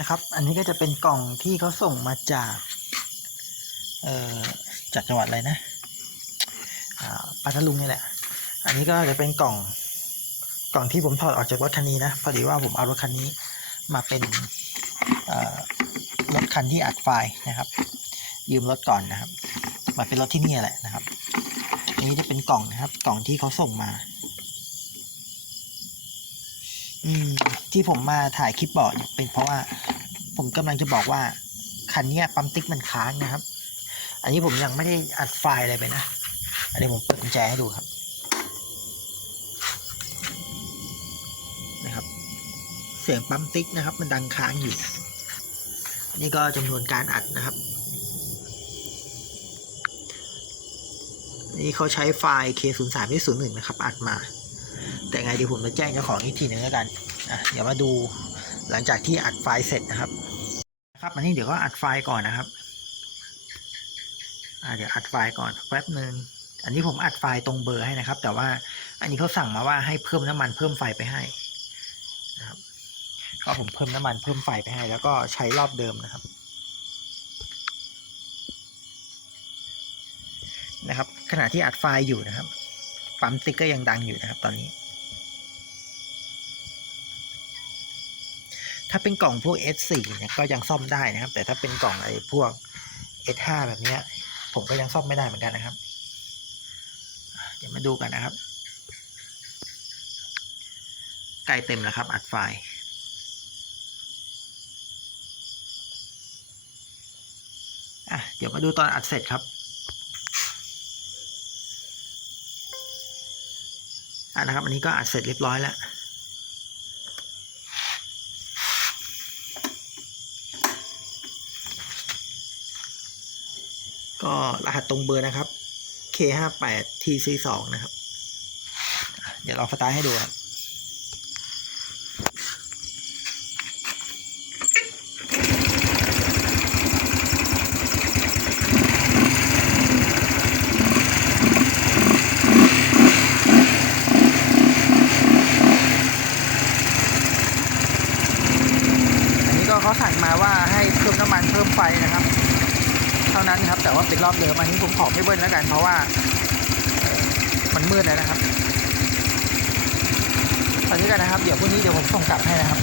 นะครับ อันนี้ก็จะเป็นกล่องที่เขาส่งมาจากเอ่อจากจังหวัดอะไรนะปัทลุงนี่แหละ อันนี้ก็จะเป็นกล่องกล่องที่ผมถอดออกจากรถคันนี้นะ พอดีว่าผมเอารถคันนี้มาเป็นรถคันที่อัดไฟล์นะครับ ยืมรถก่อนนะครับมาเป็นรถที่นี่แหละนะครับ อันนี้จะเป็นกล่องนะครับ กล่องที่เขาส่งมา อืม ที่ผมมาถ่ายคลิปบอกเนี่ยเป็นเพราะว่า ผมกำลังจะบอกว่า คันนี้ปั๊มติ๊กมันค้างนะครับ อันนี้ผมยังไม่ได้อัดไฟล์อะไรไปนะ อันนี้ผมเปิดกุญแจให้ดูครับนะครับ เสียงปั๊มติ๊กนะครับ มันดังค้างอยู่ นี่ก็จำนวนการอัดนะครับ นี่เขาใช้ไฟล์ K03 ที่01 นะครับ อัดมา แต่ไงเดี๋ยวผมจะแจ้งเจ้าของอีกทีหนึ่งแล้วกันอะเดี๋ยวมาดูหลังจากที่อัดไฟล์เสร็จนะครับครับอันนี้เดี๋ยวก็อัดไฟล์ก่อนนะครับอ่าเดี๋ยวอัดไฟล์ก่อนแป๊บหนึ่งอันนี้ผมอัดไฟล์ตรงเบอร์ให้นะครับ แต่ว่าอันนี้เขาสั่งมาว่าให้เพิ่มน้ำมันเพิ่มไฟไปให้นะครับก็ผมเพิ่มน้ำมันเพิ่มไฟไปให้ แล้วก็ใช้รอบเดิมนะครับ นะครับ ขณะที่อัดไฟล์อยู่นะครับ ปั๊มติ๊กก็ยังดังอยู่นะครับตอนนี้ ถ้าเป็นกล่องพวก S4 เนี่ยก็ยังซ่อมได้นะครับ แต่ถ้าเป็นกล่องไอ้พวก S5 แบบนี้ผมก็ยังซ่อมไม่ได้เหมือนกันนะครับ เดี๋ยวมาดูกันนะครับใกล้เต็มแล้วครับ อัดไฟล์อะเดี๋ยวมาดูตอนอัดเสร็จครับ อะนะครับ อันนี้ก็อัดเสร็จเรียบร้อยแล้วก็รหัสตรงเบอร์นะครับ K58 TC2 นะครับ เดี๋ยวเราสตาร์ทให้ดูครับ เขาสั่งมาว่าให้เพิ่มน้ำมันเพิ่มไฟนะครับ เท่านั้นครับ แต่ว่าเป็นรอบเดิมอันนี้ผมขอไม่เบิ้ลแล้วกัน เพราะว่า มันมืดแล้วนะครับตอนนี้กันนะครับ เดี๋ยวพรุ่งนี้เดี๋ยวผมส่งกลับให้นะครับ